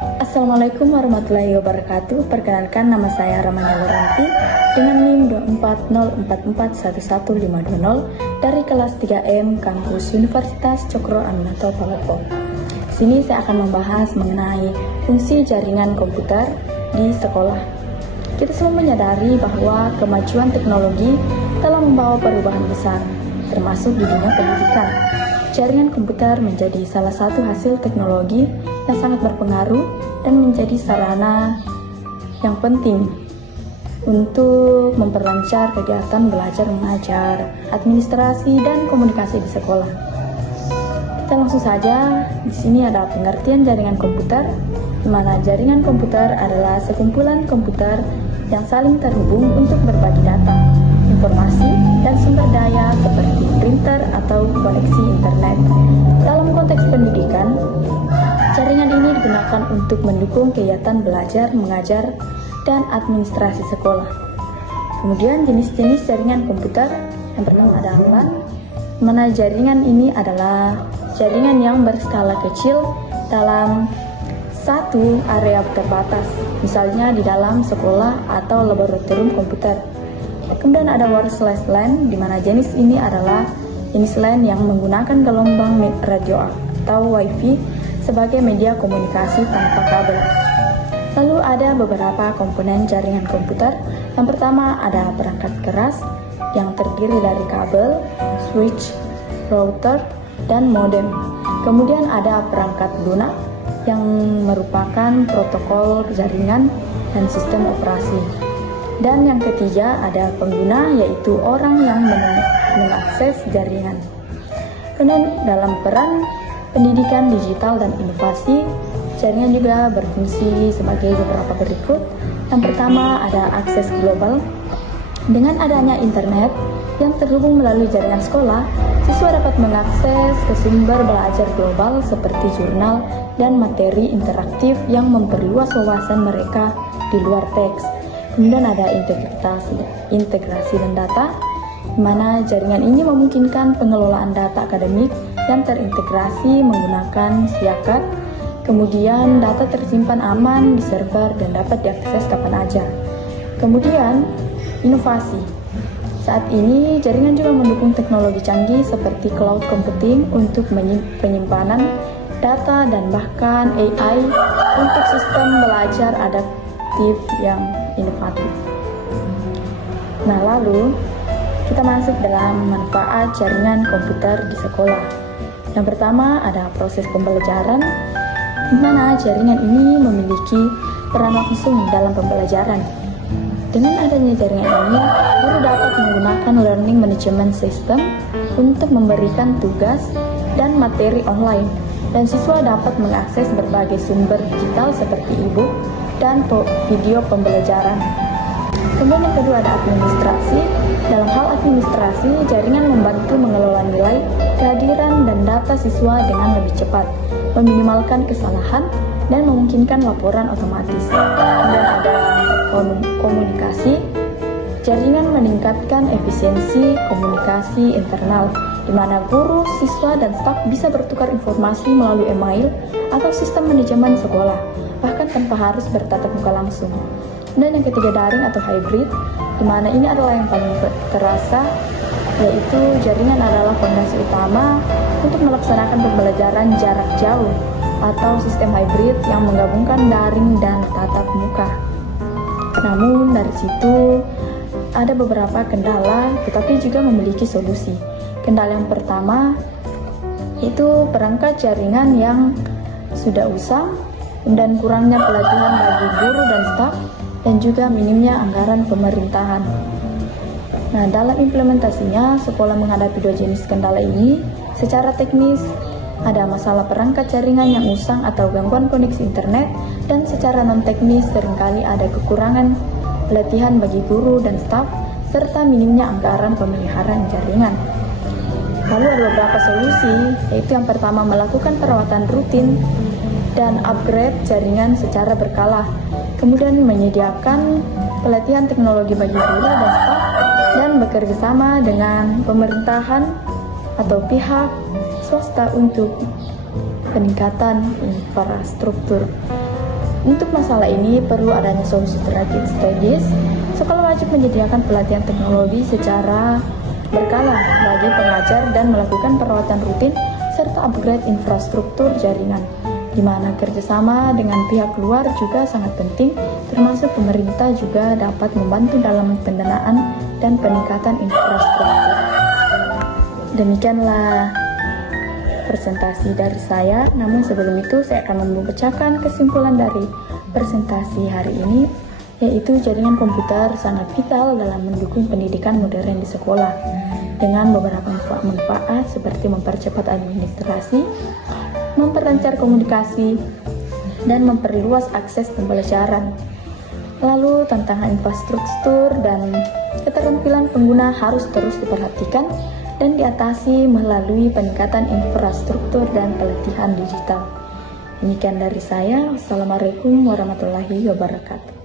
Assalamualaikum warahmatullahi wabarakatuh. Perkenalkan, nama saya Ramania Loranti dengan NIM 240441120 dari kelas 3M Kampus Universitas Cokro Aminoto Palopo. Di sini saya akan membahas mengenai fungsi jaringan komputer di sekolah. Kita semua menyadari bahwa kemajuan teknologi telah membawa perubahan besar, termasuk di dunia pendidikan. Jaringan komputer menjadi salah satu hasil teknologi yang sangat berpengaruh dan menjadi sarana yang penting untuk memperlancar kegiatan belajar mengajar, administrasi, dan komunikasi di sekolah. Kita langsung saja. Di sini ada pengertian jaringan komputer, di mana jaringan komputer adalah sekumpulan komputer yang saling terhubung untuk berbagi data, informasi, dan sumber daya seperti printer atau koneksi internet. Dalam konteks pendidikan, jaringan ini digunakan untuk mendukung kegiatan belajar, mengajar, dan administrasi sekolah. Kemudian jenis-jenis jaringan komputer, yang pertama ada LAN, mana jaringan ini adalah jaringan yang berskala kecil dalam satu area terbatas, misalnya di dalam sekolah atau laboratorium komputer. Kemudian ada wireless LAN, di mana jenis ini adalah jenis LAN yang menggunakan gelombang radio atau WiFi sebagai media komunikasi tanpa kabel. Lalu ada beberapa komponen jaringan komputer. Yang pertama ada perangkat keras yang terdiri dari kabel, switch, router, dan modem. Kemudian ada perangkat lunak yang merupakan protokol jaringan dan sistem operasi. Dan yang ketiga ada pengguna, yaitu orang yang mengakses jaringan. Kemudian dalam peran pendidikan digital dan inovasi, jaringan juga berfungsi sebagai beberapa berikut. Yang pertama ada akses global. Dengan adanya internet yang terhubung melalui jaringan sekolah, siswa dapat mengakses ke sumber belajar global seperti jurnal dan materi interaktif yang memperluas wawasan mereka di luar teks. Kemudian ada integrasi dan data, di mana jaringan ini memungkinkan pengelolaan data akademik yang terintegrasi menggunakan siakat. Kemudian data tersimpan aman di server dan dapat diakses kapan aja. Kemudian inovasi. Saat ini jaringan juga mendukung teknologi canggih seperti cloud computing untuk penyimpanan data dan bahkan AI untuk sistem belajar adaptif yang inovatif. Nah, lalu kita masuk dalam manfaat jaringan komputer di sekolah. Yang pertama ada proses pembelajaran, di mana jaringan ini memiliki peran langsung dalam pembelajaran. Dengan adanya jaringan ini, guru dapat menggunakan learning management system untuk memberikan tugas dan materi online, dan siswa dapat mengakses berbagai sumber digital seperti e-book dan video pembelajaran. Kemudian yang kedua ada administrasi. Dalam hal administrasi, jaringan membantu mengelola nilai, kehadiran, dan data siswa dengan lebih cepat, meminimalkan kesalahan, dan memungkinkan laporan otomatis. Dan ada komunikasi. Jaringan meningkatkan efisiensi komunikasi internal, di mana guru, siswa, dan staf bisa bertukar informasi melalui email atau sistem manajemen sekolah, bahkan tanpa harus bertatap muka langsung. Dan yang ketiga daring atau hybrid, di mana ini adalah yang paling terasa, yaitu jaringan adalah fondasi utama untuk melaksanakan pembelajaran jarak jauh atau sistem hybrid yang menggabungkan daring dan tatap muka. Namun dari situ ada beberapa kendala, tetapi juga memiliki solusi. Kendala yang pertama itu perangkat jaringan yang sudah usang dan kurangnya pelatihan bagi guru dan staf, dan juga minimnya anggaran pemerintahan. Nah, dalam implementasinya, sekolah menghadapi dua jenis kendala ini. Secara teknis, ada masalah perangkat jaringan yang usang atau gangguan koneksi internet, dan secara non-teknis seringkali ada kekurangan pelatihan bagi guru dan staf, serta minimnya anggaran pemeliharaan jaringan. Lalu ada beberapa solusi, yaitu yang pertama melakukan perawatan rutin dan upgrade jaringan secara berkala. Kemudian menyediakan pelatihan teknologi bagi guru dan staf, dan bekerja sama dengan pemerintahan atau pihak swasta untuk peningkatan infrastruktur. Untuk masalah ini perlu adanya solusi strategis. Sekolah wajib menyediakan pelatihan teknologi secara berkala bagi pengajar dan melakukan perawatan rutin serta upgrade infrastruktur jaringan, di mana kerjasama dengan pihak luar juga sangat penting, termasuk pemerintah juga dapat membantu dalam pendanaan dan peningkatan infrastruktur. Demikianlah presentasi dari saya, namun sebelum itu saya akan membacakan kesimpulan dari presentasi hari ini, yaitu jaringan komputer sangat vital dalam mendukung pendidikan modern di sekolah dengan beberapa manfaat seperti mempercepat administrasi, memperlancar komunikasi, dan memperluas akses pembelajaran. Lalu tantangan infrastruktur dan keterampilan pengguna harus terus diperhatikan dan diatasi melalui peningkatan infrastruktur dan pelatihan digital. Demikian dari saya. Wassalamualaikum warahmatullahi wabarakatuh.